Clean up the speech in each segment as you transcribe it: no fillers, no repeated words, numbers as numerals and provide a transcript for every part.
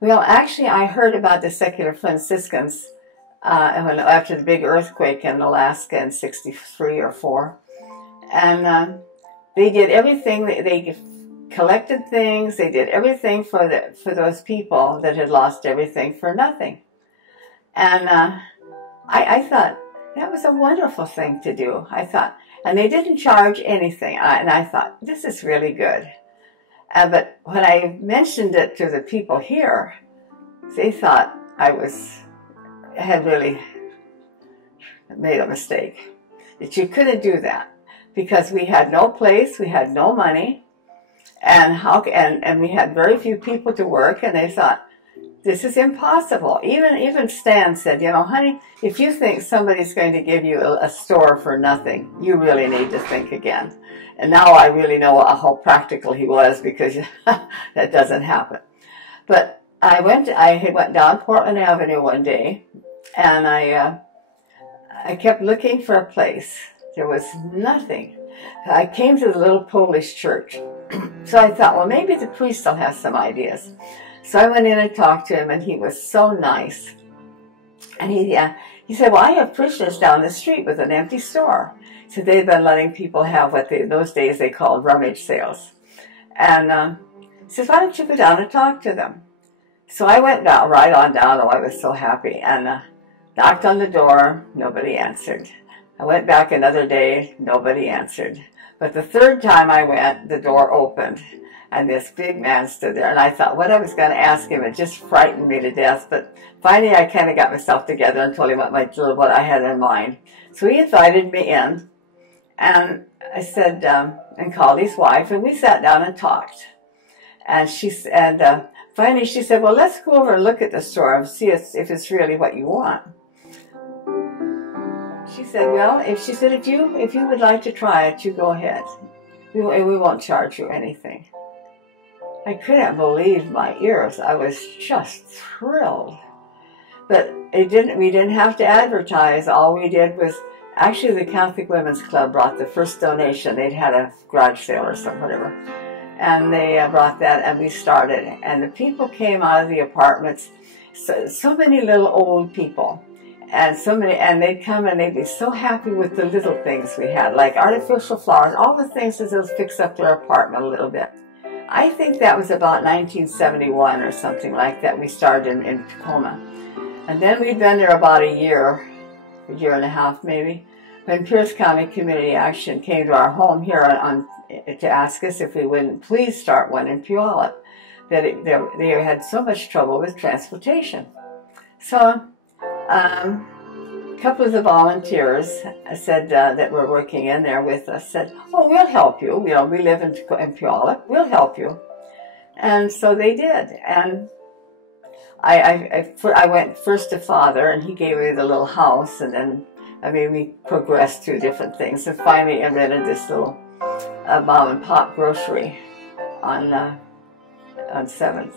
Well, actually, I heard about the secular Franciscans after the big earthquake in Alaska in '63 or '4, and they did everything. They collected things. They did everything for those people that had lost everything for nothing. And I thought that was a wonderful thing to do. I thought, and they didn't charge anything. And I thought, this is really good. But when I mentioned it to the people here, they thought had really made a mistake. That you couldn't do that because we had no place, we had no money, and we had very few people to work. And they thought, this is impossible. Even Stan said, you know, honey, if you think somebody's going to give you a store for nothing, you really need to think again. And now I really know how practical he was, because that doesn't happen. But I went down Portland Avenue one day, and I kept looking for a place. There was nothing. I came to the little Polish church. So I thought, well, maybe the priest will have some ideas. So I went in and talked to him, and he was so nice. And he said, well, I have parishioners down the street with an empty store. So they've been letting people have what in those days they called rummage sales. And he says, why don't you go down and talk to them? So I went right on down. Oh, I was so happy. And knocked on the door. Nobody answered. I went back another day. Nobody answered. But the third time I went, the door opened. And this big man stood there, and I thought what I was going to ask him, it just frightened me to death. But finally I kind of got myself together and told him what I had in mind. So he invited me in, and I said, and called his wife, and we sat down and talked. And finally she said, well, let's go over and look at the store and see if it's really what you want. She said, well, if you would like to try it, you go ahead. We won't charge you anything. I couldn't believe my ears. I was just thrilled. But we didn't have to advertise. All we did was, actually the Catholic Women's Club brought the first donation. They'd had a garage sale or something, whatever. And they brought that, and we started. And the people came out of the apartments, so many little old people. And they'd come and they'd be so happy with the little things we had, like artificial flowers, all the things that they'll fix up their apartment a little bit. I think that was about 1971 or something like that. We started in Tacoma. And then we'd been there about a year and a half maybe, when Pierce County Community Action came to our home here to ask us if we wouldn't please start one in Puyallup. They had so much trouble with transportation. So a couple of the volunteers said that were working in there with us said, oh, we'll help you. You know, we live in Puyallup. We'll help you. And so they did. And I went first to Father, and he gave me the little house. And then, we progressed through different things. And finally, I rented this little mom and pop grocery on 7th.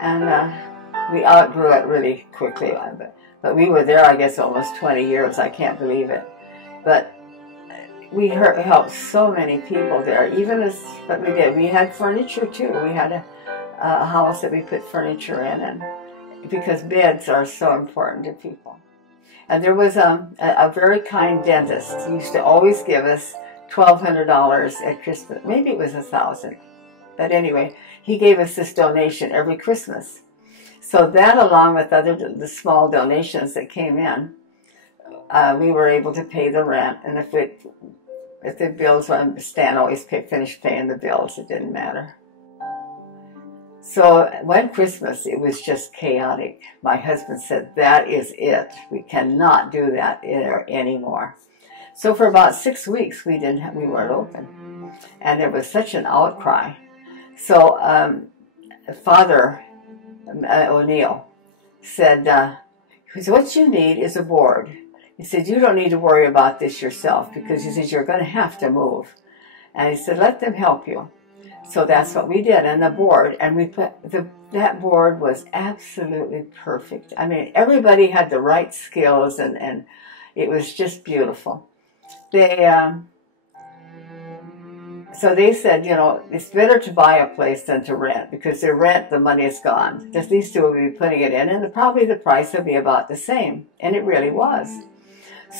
And we outgrew it really quickly. But we were there, I guess, almost 20 years. I can't believe it. But we helped so many people there. But we did. We had furniture, too. We had a house that we put furniture in, and because beds are so important to people. And there was a very kind dentist. He used to always give us $1,200 at Christmas. Maybe it was $1,000. But anyway, he gave us this donation every Christmas. So that, along with the small donations that came in, we were able to pay the rent. And if the bills were, Stan always finished paying the bills. It didn't matter. So one Christmas, it was just chaotic. My husband said, that is it. We cannot do that anymore. So for about 6 weeks, we weren't open. And there was such an outcry. So Father O'Neill said, what you need is a board. He said, you don't need to worry about this yourself, because he says, you're going to have to move. And he said, let them help you. So that's what we did, and the board, and we put, that board was absolutely perfect. Everybody had the right skills, and it was just beautiful. They so they said, you know, it's better to buy a place than to rent, because the rent, the money is gone. Just these two will be putting it in, and probably the price will be about the same. And it really was.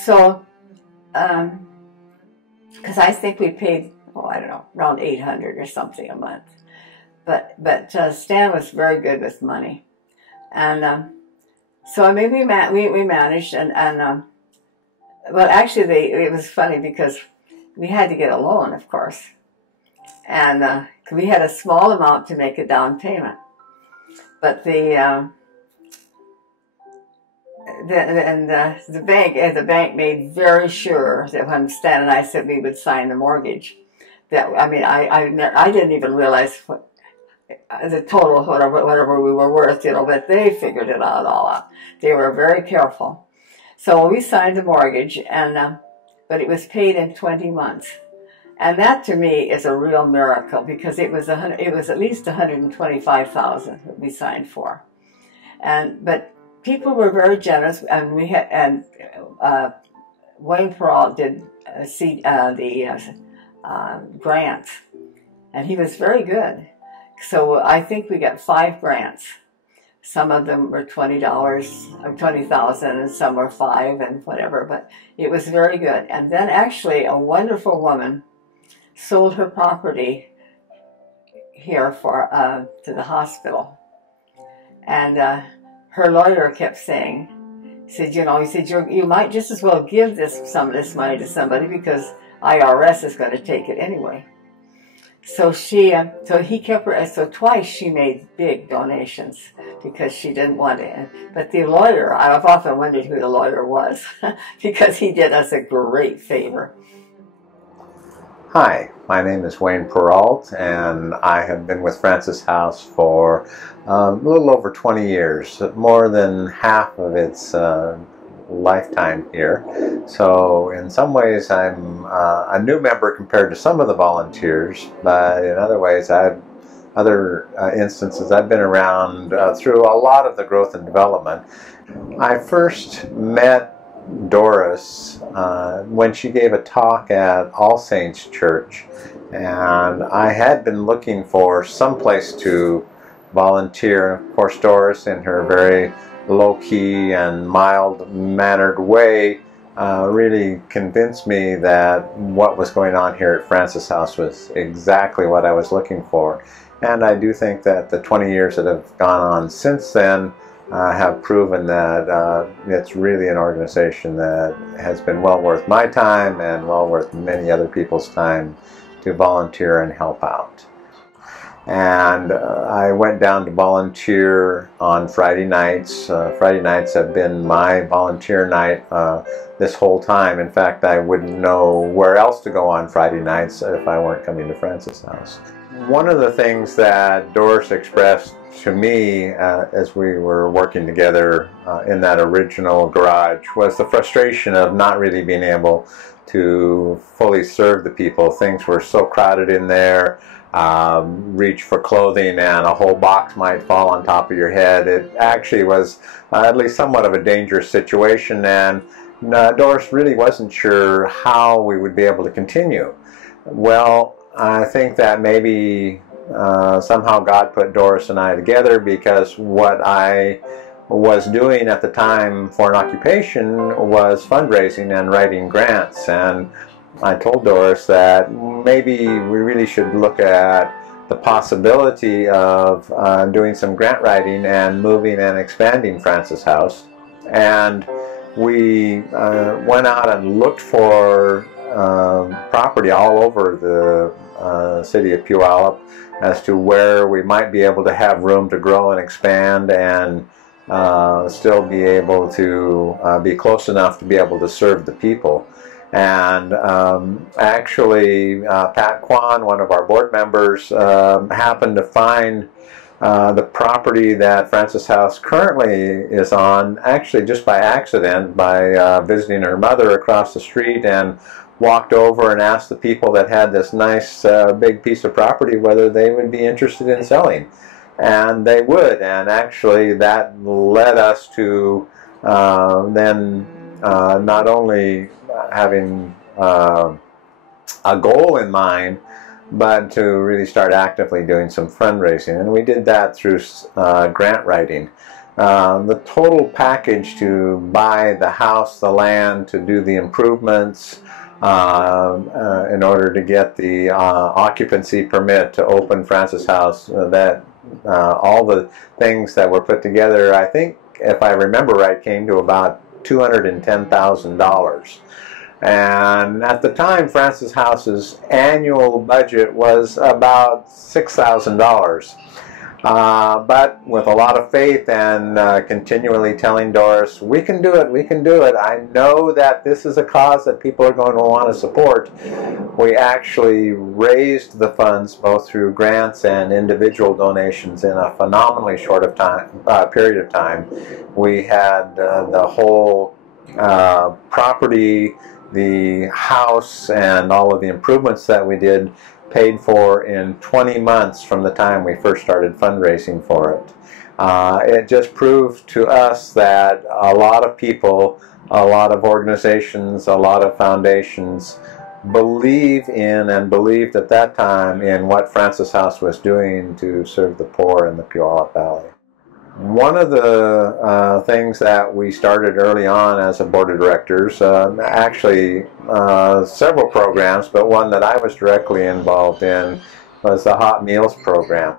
So, because I think we paid, oh, I don't know, around $800 or something a month. But Stan was very good with money. And so I mean, we managed, and well, actually, it was funny because we had to get a loan, of course. And we had a small amount to make a down payment. But the bank made very sure that when Stan and I said we would sign the mortgage, that, I mean, I didn't even realize what the total, whatever we were worth, you know, but they figured it all out. They were very careful. So we signed the mortgage, and but it was paid in 20 months. And that to me is a real miracle, because it was at least $125,000 that we signed for. But people were very generous, and we had, Wayne Peralt did the grants, and he was very good. So I think we got 5 grants. Some of them were $20 or $20,000, and some were 5 and whatever. But it was very good. And then actually, a wonderful woman sold her property here to the hospital, and her lawyer kept saying, he said, you know, you might just as well give some of this money to somebody, because IRS is going to take it anyway. So he kept her. So twice she made big donations, because she didn't want it. But the lawyer, I've often wondered who the lawyer was, because he did us a great favor. Hi, my name is Wayne Peralt, and I have been with Francis House for a little over 20 years, more than half of its lifetime here. So in some ways I'm a new member compared to some of the volunteers, but in other ways, other instances I've been around through a lot of the growth and development. I first met Doris when she gave a talk at All Saints Church, and I had been looking for some place to volunteer. Of course, Doris, in her very low-key and mild-mannered way, really convinced me that what was going on here at Francis House was exactly what I was looking for. And I do think that the 20 years that have gone on since then have proven that it's really an organization that has been well worth my time and well worth many other people's time to volunteer and help out. And I went down to volunteer on Friday nights. Friday nights have been my volunteer night this whole time. In fact, I wouldn't know where else to go on Friday nights if I weren't coming to Francis House. One of the things that Doris expressed to me as we were working together in that original garage was the frustration of not really being able to fully serve the people. Things were so crowded in there. Reach for clothing and a whole box might fall on top of your head. It actually was at least somewhat of a dangerous situation, and Doris really wasn't sure how we would be able to continue. Well, I think that maybe somehow God put Doris and I together, because what I was doing at the time for an occupation was fundraising and writing grants, and I told Doris that maybe we really should look at the possibility of doing some grant writing and moving and expanding Francis House. And we went out and looked for property all over the city of Puyallup as to where we might be able to have room to grow and expand and still be able to be close enough to be able to serve the people. And actually, Pat Kwan, one of our board members, happened to find the property that Francis House currently is on, actually just by accident, by visiting her mother across the street, and walked over and asked the people that had this nice big piece of property whether they would be interested in selling. And they would, and actually that led us to then not only having a goal in mind, but to really start actively doing some fundraising. And we did that through grant writing. The total package to buy the house, the land, to do the improvements, in order to get the occupancy permit to open Francis House, all the things that were put together, I think, if I remember right, came to about $210,000. And at the time, Francis House's annual budget was about $6,000. But with a lot of faith and continually telling Doris, we can do it, we can do it. I know that this is a cause that people are going to want to support. We actually raised the funds both through grants and individual donations in a phenomenally short period of time. We had the whole property, the house, and all of the improvements that we did paid for in 20 months from the time we first started fundraising for it. It just proved to us that a lot of people, a lot of organizations, a lot of foundations believe in and believed at that time in what Francis House was doing to serve the poor in the Puyallup Valley. One of the things that we started early on as a board of directors, actually several programs, but one that I was directly involved in was the Hot Meals program.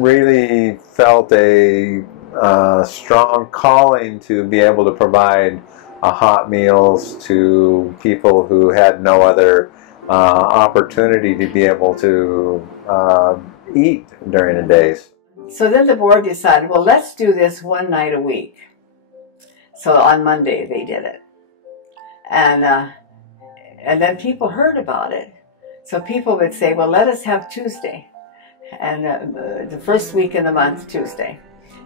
Really felt a strong calling to be able to provide hot meals to people who had no other opportunity to be able to eat during the days. So then the board decided, well, let's do this one night a week. So on Monday they did it. And then people heard about it. So people would say, well, let us have Tuesday. And the first week in the month, Tuesday.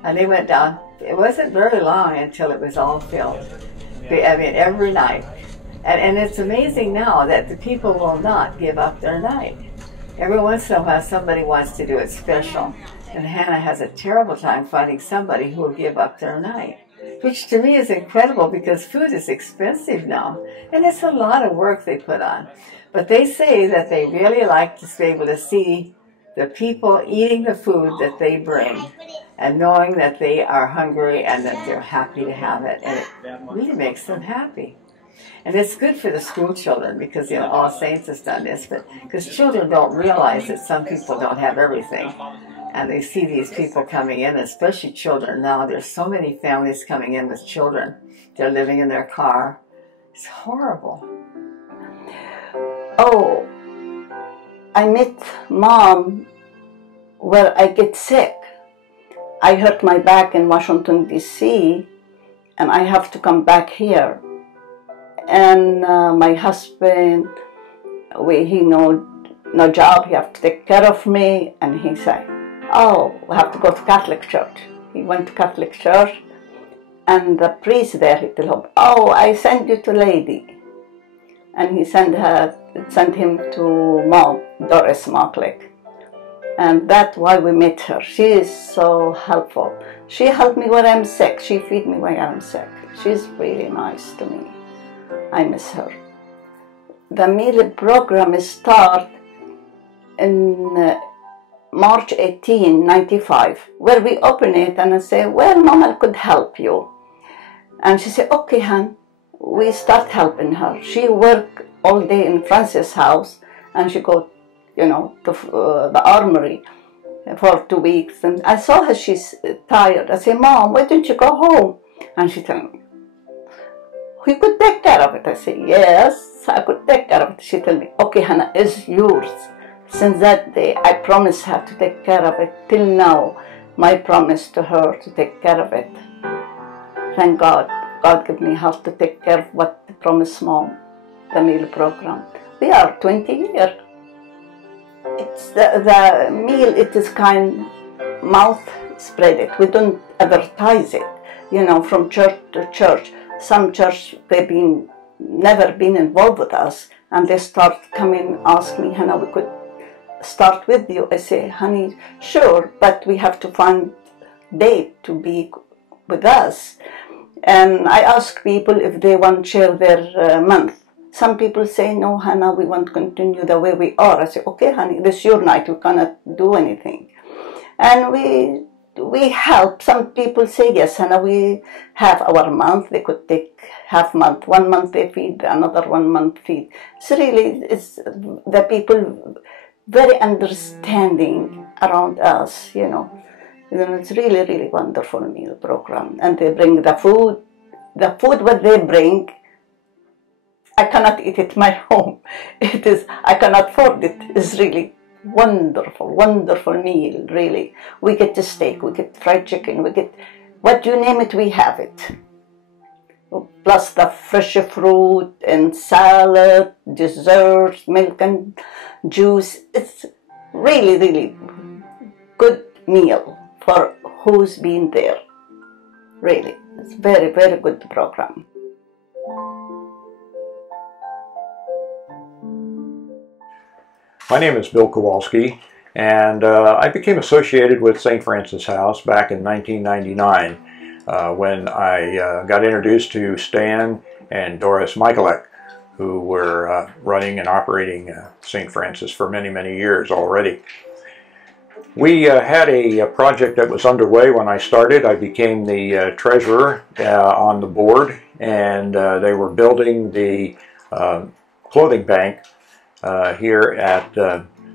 And they went down. It wasn't very long until it was all filled. I mean, every night. And it's amazing now that the people will not give up their night. Every once in a while somebody wants to do it special. And Hannah has a terrible time finding somebody who will give up their night, which to me is incredible because food is expensive now, and it's a lot of work they put on. But they say that they really like to be able to see the people eating the food that they bring and knowing that they are hungry and that they're happy to have it, and it really makes them happy. And it's good for the school children because, you know, All Saints has done this, but because children don't realize that some people don't have everything. And they see these people coming in, especially children now. There's so many families coming in with children. They're living in their car. It's horrible. Oh, I met Mom where I get sick. I hurt my back in Washington, D.C., and I have to come back here. And my husband, he no job, he have to take care of me, and he said, oh, we have to go to Catholic church. He went to Catholic church, and the priest there, he told him, oh, I send you to lady. And he sent him to Mom, Doris Marklick. And that's why we met her. She is so helpful. She helped me when I'm sick. She feed me when I'm sick. She's really nice to me. I miss her. The meal program started in March 18, 95, where we open it and I say, well, Mama could help you. And she said, okay, hon. We start helping her. She work all day in Francis' house, and she go, to the armory for 2 weeks. And I saw her, she's tired. I say, Mom, why don't you go home? And she told me, we could take care of it. I say, yes, I could take care of it. She told me, okay, Hannah, it's yours. Since that day, I promised her to take care of it. Till now, my promise to her to take care of it. Thank God. God gave me help to take care of what I promised Mom, the meal program. We are 20 years. It's the meal, it is kind mouth spread it. We don't advertise it, from church to church. Some church, they've never been involved with us, and they start coming, ask me, Hannah, we could start with you. I say, honey, sure, but we have to find date to be with us. And I ask people if they want to share their month. Some people say, no, Hannah, we want to continue the way we are. I say, okay, honey, this is your night. We cannot do anything. And we help. Some people say, yes, Hannah, we have our month. They could take half month. 1 month they feed, another 1 month feed. It's the people very understanding around us, you know. It's really, really wonderful meal program. And they bring the food what they bring, I cannot eat it at my home. I cannot afford it. It's really wonderful, wonderful meal, really. We get the steak, we get fried chicken, we get, what you name it, we have it. Plus the fresh fruit and salad, desserts, milk and juice. It's really, really good meal for who's been there. Really, it's very, very good program. My name is Bill Kowalski, and I became associated with St. Francis House back in 1999 when I got introduced to Stan and Doris Michalek, who were running and operating St. Francis for many, many years already. We had a project that was underway when I started. I became the treasurer on the board, and they were building the clothing bank here at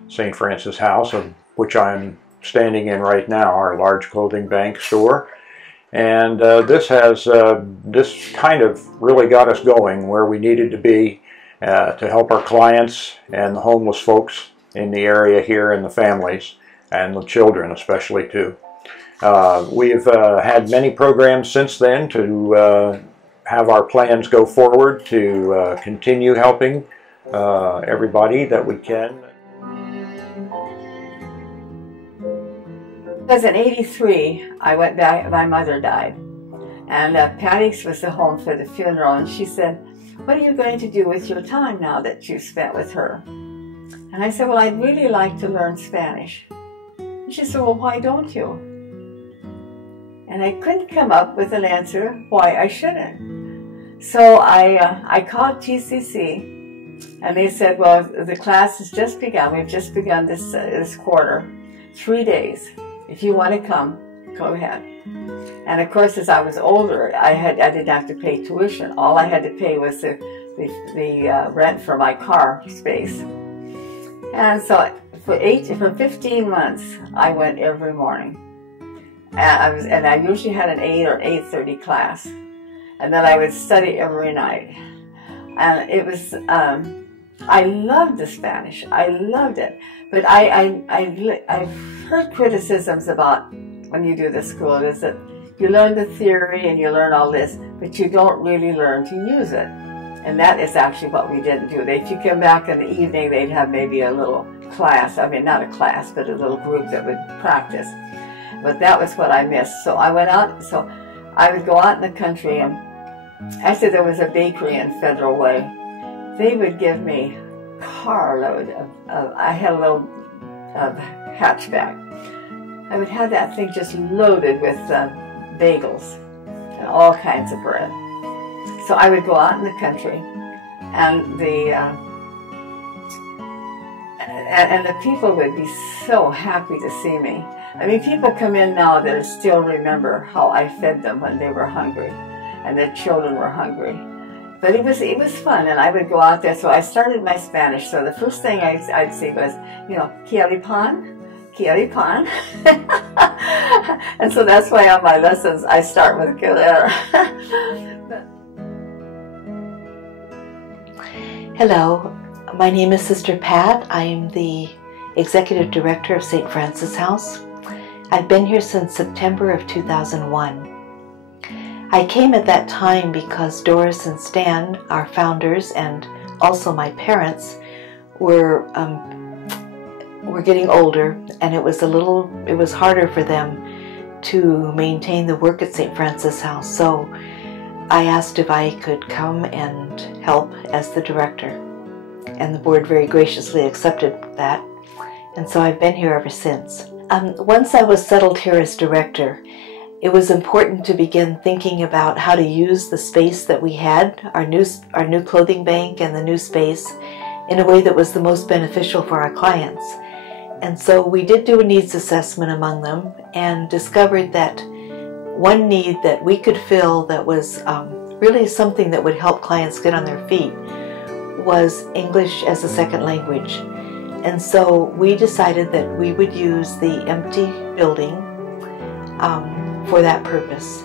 St. Francis House, of which I'm standing in right now, our large clothing bank store. And this kind of really got us going where we needed to be to help our clients and the homeless folks in the area here and the families and the children especially too. We've had many programs since then to have our plans go forward to continue helping everybody that we can. Because in '83, I went back, my mother died, and Patty's was the home for the funeral, and she said, what are you going to do with your time now that you've spent with her? And I said, well, I'd really like to learn Spanish. And she said, well, why don't you? And I couldn't come up with an answer why I shouldn't. So I called TCC, and they said, well, the class has just begun. We've just begun this quarter, 3 days. If you want to come, go ahead. And of course, as I was older, I didn't have to pay tuition. All I had to pay was the rent for my car space. And so for 15 months, I went every morning. And I usually had an 8 or 8:30 class. And then I would study every night. And it was, I loved the Spanish. I loved it. But I've heard criticisms about when you do the school is that you learn the theory and you learn all this, but you don't really learn to use it. And that is actually what we didn't do. If you come back in the evening, they'd have maybe a little class. I mean, not a class, but a little group that would practice. But that was what I missed. So I went out, so I would go out in the country, and actually there was a bakery in Federal Way. They would give me carload of I had a little hatchback. I would have that thing just loaded with bagels and all kinds of bread. So I would go out in the country, and the people would be so happy to see me. I mean, people come in now that still remember how I fed them when they were hungry, and their children were hungry. But it was fun, and I would go out there. So I started my Spanish. So the first thing I'd say was, you know, "Quiere pan? Quiere pan?" And so that's why on my lessons I start with "querer." Hello, my name is Sister Pat. I am the Executive Director of St. Francis House. I've been here since September of 2001. I came at that time because Doris and Stan, our founders, and also my parents, were getting older, and it was harder for them to maintain the work at St. Francis House. So I asked if I could come and help as the director, and the board very graciously accepted that, and so I've been here ever since. Once I was settled here as director, it was important to begin thinking about how to use the space that we had, our new clothing bank and the new space, in a way that was the most beneficial for our clients. And so we did do a needs assessment among them and discovered that one need that we could fill that was really something that would help clients get on their feet was English as a second language. And so we decided that we would use the empty building for that purpose.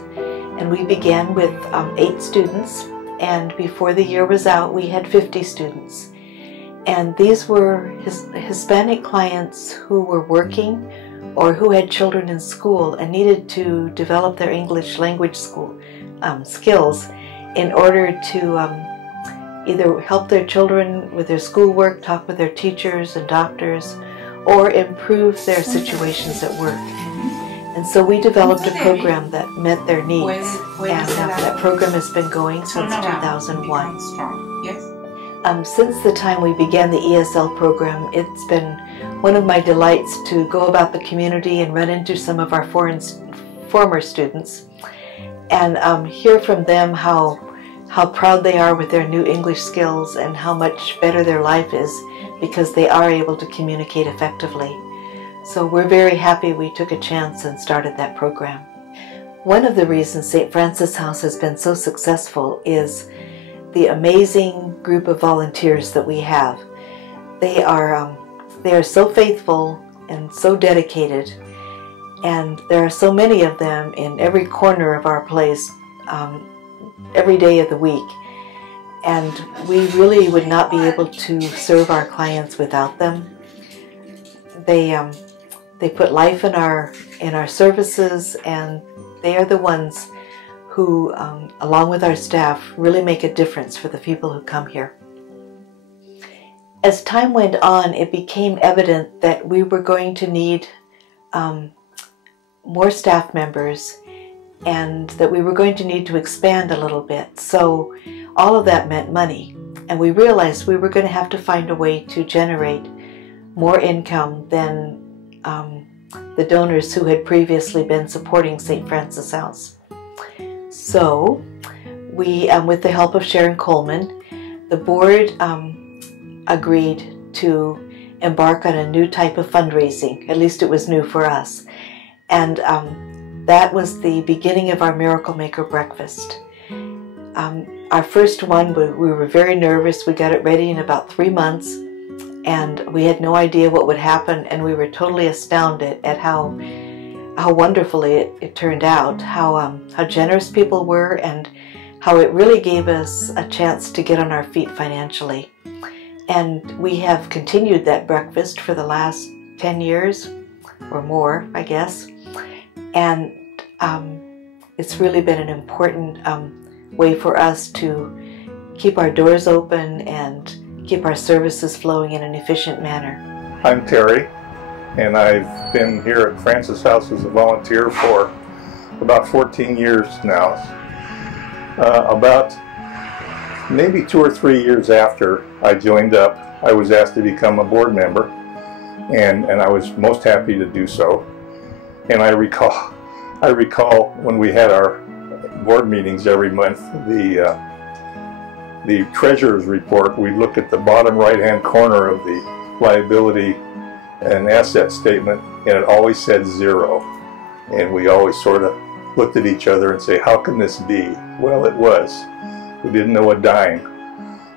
And we began with 8 students, and before the year was out we had 50 students. And these were Hispanic clients who were working or who had children in school and needed to develop their English language skills in order to either help their children with their schoolwork, talk with their teachers and doctors, or improve their situations at work. And so we developed a program that met their needs, and that program has been going since 2001. Since the time we began the ESL program, it's been one of my delights to go about the community and run into some of our former students and hear from them how proud they are with their new English skills and how much better their life is because they are able to communicate effectively. So we're very happy we took a chance and started that program. One of the reasons St. Francis House has been so successful is the amazing group of volunteers that we have. They are so faithful and so dedicated, and there are so many of them in every corner of our place every day of the week, and we really would not be able to serve our clients without them. They put life in our services, and they are the ones who, along with our staff, really make a difference for the people who come here. As time went on, it became evident that we were going to need more staff members and that we were going to need to expand a little bit. So all of that meant money, and we realized we were going to have to find a way to generate more income than the donors who had previously been supporting St. Francis House. So we, with the help of Sharon Coleman, the board agreed to embark on a new type of fundraising. At least it was new for us. And that was the beginning of our Miracle Maker Breakfast. Our first one, we were very nervous. We got it ready in about 3 months, and we had no idea what would happen, and we were totally astounded at how wonderfully it turned out, how generous people were, and how it really gave us a chance to get on our feet financially. And we have continued that breakfast for the last 10 years or more, I guess. And it's really been an important way for us to keep our doors open and keep our services flowing in an efficient manner. I'm Terry, and I've been here at Francis House as a volunteer for about 14 years now. About maybe 2 or 3 years after I joined up, I was asked to become a board member, and I was most happy to do so. And I recall when we had our board meetings every month, the treasurer's report, we looked at the bottom right-hand corner of the liability and asset statement, and it always said 0. And we always sort of looked at each other and say, how can this be? Well, it was. We didn't owe a dime.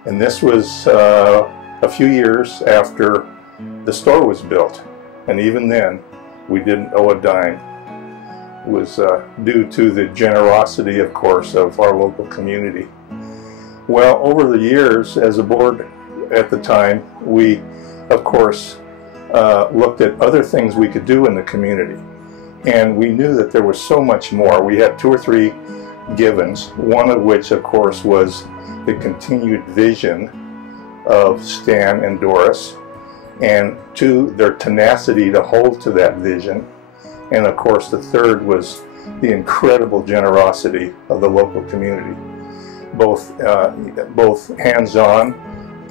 And this was a few years after the store was built. And even then, we didn't owe a dime. It was due to the generosity, of course, of our local community. Well, over the years, as a board at the time, we, of course, looked at other things we could do in the community. And we knew that there was so much more. We had 2 or 3 givens, one of which, of course, was the continued vision of Stan and Doris, and 2, their tenacity to hold to that vision. And of course, the third was the incredible generosity of the local community, both hands-on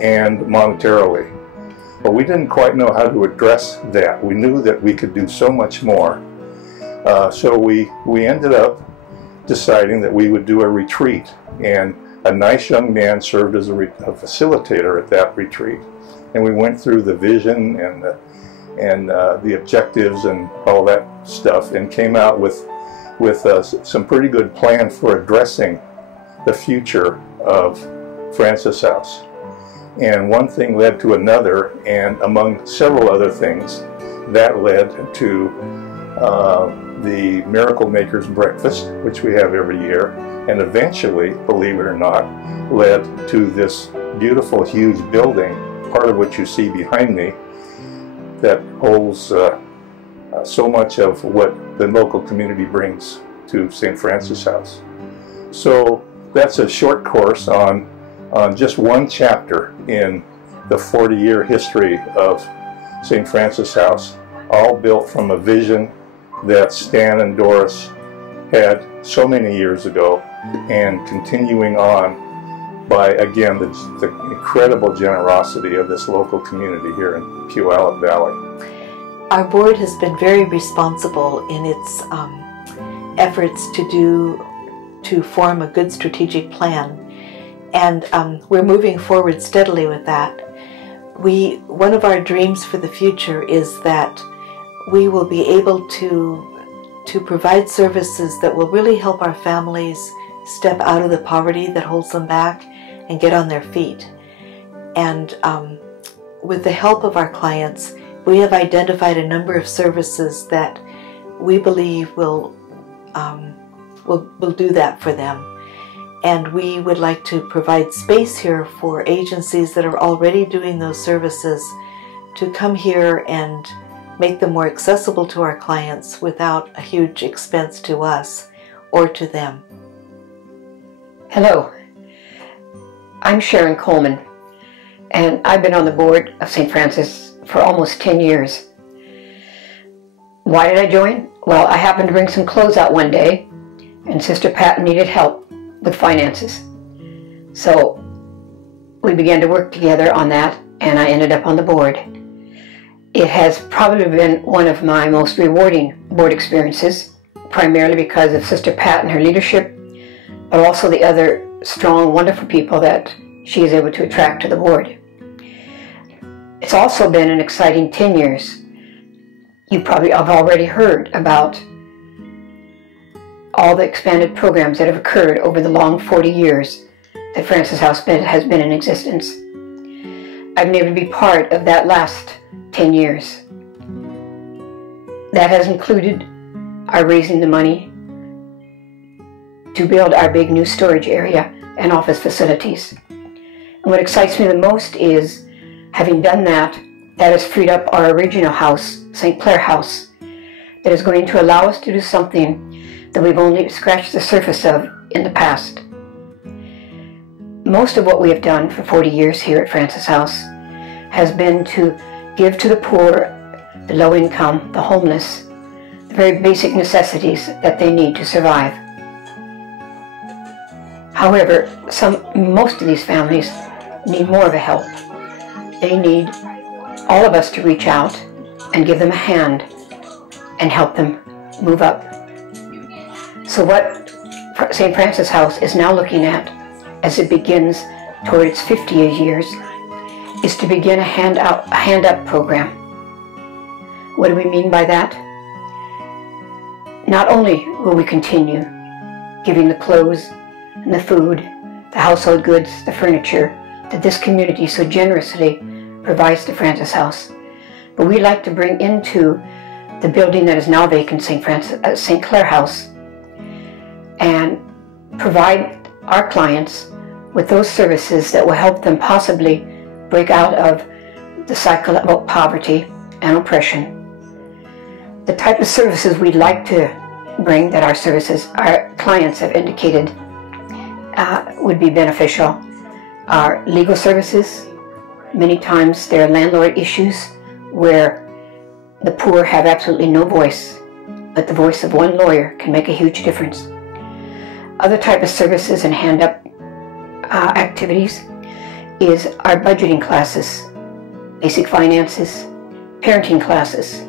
and monetarily. But we didn't quite know how to address that. We knew that we could do so much more. So we ended up deciding that we would do a retreat, and a nice young man served as a facilitator at that retreat. And we went through the vision and the objectives and all that stuff, and came out with some pretty good plan for addressing the future of Francis House. And one thing led to another, and among several other things, that led to the Miracle Makers Breakfast, which we have every year, and eventually, believe it or not, led to this beautiful, huge building, part of which you see behind me, that holds so much of what the local community brings to St. Francis House. So that's a short course on just one chapter in the 40-year history of St. Francis House, all built from a vision that Stan and Doris had so many years ago, and continuing on by, again, the incredible generosity of this local community here in Puyallup Valley. Our board has been very responsible in its efforts to form a good strategic plan, and we're moving forward steadily with that. One of our dreams for the future is that we will be able to provide services that will really help our families step out of the poverty that holds them back and get on their feet. And with the help of our clients, we have identified a number of services that we believe will do that for them. And we would like to provide space here for agencies that are already doing those services to come here and make them more accessible to our clients without a huge expense to us or to them. Hello, I'm Sharon Coleman, and I've been on the board of St. Francis for almost 10 years. Why did I join? Well, I happened to bring some clothes out one day, and Sister Pat needed help with finances. So we began to work together on that, and I ended up on the board. It has probably been one of my most rewarding board experiences, primarily because of Sister Pat and her leadership, but also the other strong, wonderful people that she is able to attract to the board. It's also been an exciting 10 years. You probably have already heard about all the expanded programs that have occurred over the long 40 years that Francis House has been in existence. I've been able to be part of that last 10 years. That has included our raising the money to build our big new storage area and office facilities. And what excites me the most is, having done that, that has freed up our original house, St. Clair House, that is going to allow us to do something that we've only scratched the surface of in the past. Most of what we have done for 40 years here at Francis House has been to give to the poor, the low income, the homeless, the very basic necessities that they need to survive. However, most of these families need more of a help. They need all of us to reach out and give them a hand and help them move up. So what St. Francis House is now looking at, as it begins toward its 50 years, is to begin a hand up program. What do we mean by that? Not only will we continue giving the clothes and the food, the household goods, the furniture that this community so generously provides to Francis House, but we'd like to bring into the building that is now vacant, St. Clair House, and provide our clients with those services that will help them possibly break out of the cycle of poverty and oppression. The type of services we'd like to bring, that our clients have indicated would be beneficial, are legal services. Many times there are landlord issues where the poor have absolutely no voice, but the voice of one lawyer can make a huge difference. Other type of services and hand-up activities is our budgeting classes, basic finances, parenting classes,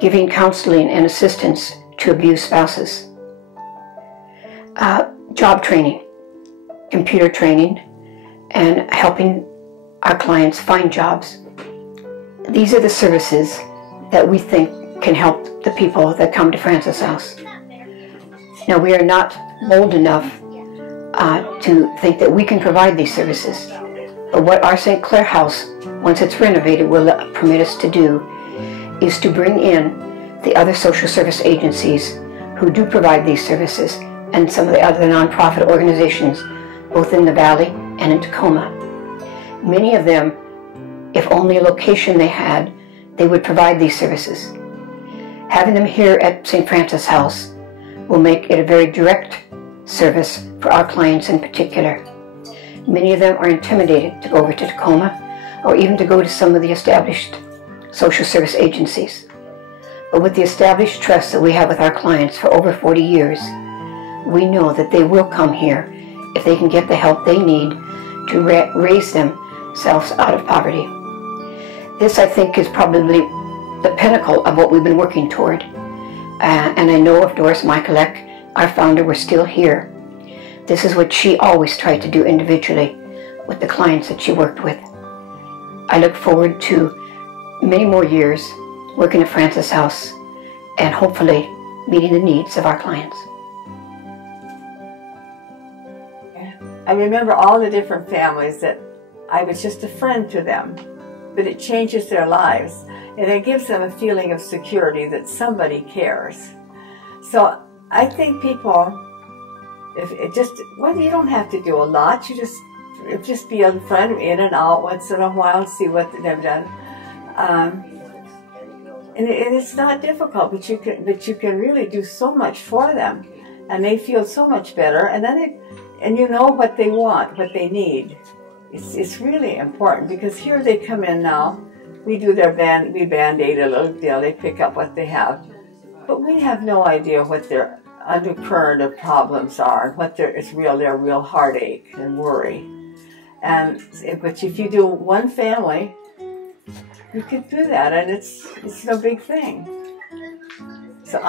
giving counseling and assistance to abused spouses. Job training, computer training, and helping our clients find jobs. These are the services that we think can help the people that come to Francis House. Now, we are not bold enough to think that we can provide these services, but what our St. Clair House, once it's renovated, will permit us to do is to bring in the other social service agencies who do provide these services and some of the other nonprofit organizations, both in the Valley and in Tacoma. Many of them, if only a location they had, they would provide these services. Having them here at St. Francis House will make it a very direct service for our clients in particular. Many of them are intimidated to go over to Tacoma or even to go to some of the established social service agencies. But with the established trust that we have with our clients for over 40 years, we know that they will come here if they can get the help they need to raise themselves out of poverty. This, I think, is probably the pinnacle of what we've been working toward. And I know if Doris Michalek, our founder, were still here, this is what she always tried to do individually with the clients that she worked with. I look forward to many more years working at Francis House and hopefully meeting the needs of our clients. I remember all the different families that I was just a friend to them, but it changes their lives and it gives them a feeling of security that somebody cares. So I think people, well, you don't have to do a lot. You just be a friend in and out once in a while and see what they've done. And it's not difficult, but you can really do so much for them, and they feel so much better. And then and you know what they want, what they need. It's really important, because here they come in now. We do we band-aid a little deal. They pick up what they have, but we have no idea what their undercurrent of problems are, and what their real heartache and worry. But if you do one family, you can do that, and it's no big thing. So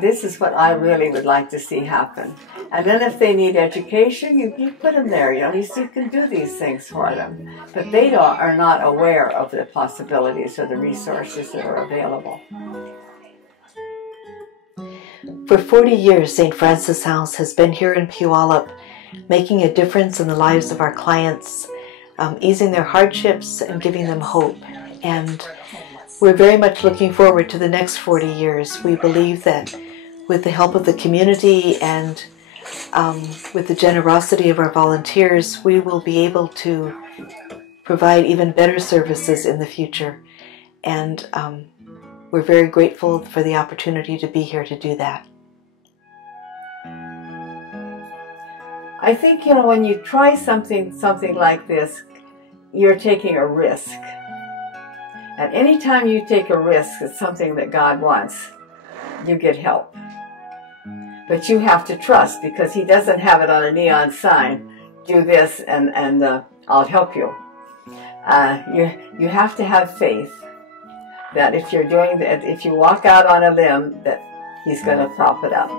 this is what I really would like to see happen. And then if they need education, you put them there. You can do these things for them. But they are not aware of the possibilities or the resources that are available. For 40 years, St. Francis House has been here in Puyallup, making a difference in the lives of our clients, easing their hardships and giving them hope. And we're very much looking forward to the next 40 years. We believe that with the help of the community and with the generosity of our volunteers, we will be able to provide even better services in the future. And we're very grateful for the opportunity to be here to do that. I think, when you try something like this, you're taking a risk. And anytime you take a risk, it's something that God wants, you get help. But you have to trust, because He doesn't have it on a neon sign, do this and I'll help you. You have to have faith that if you're doing that, if you walk out on a limb, that He's going to prop it up.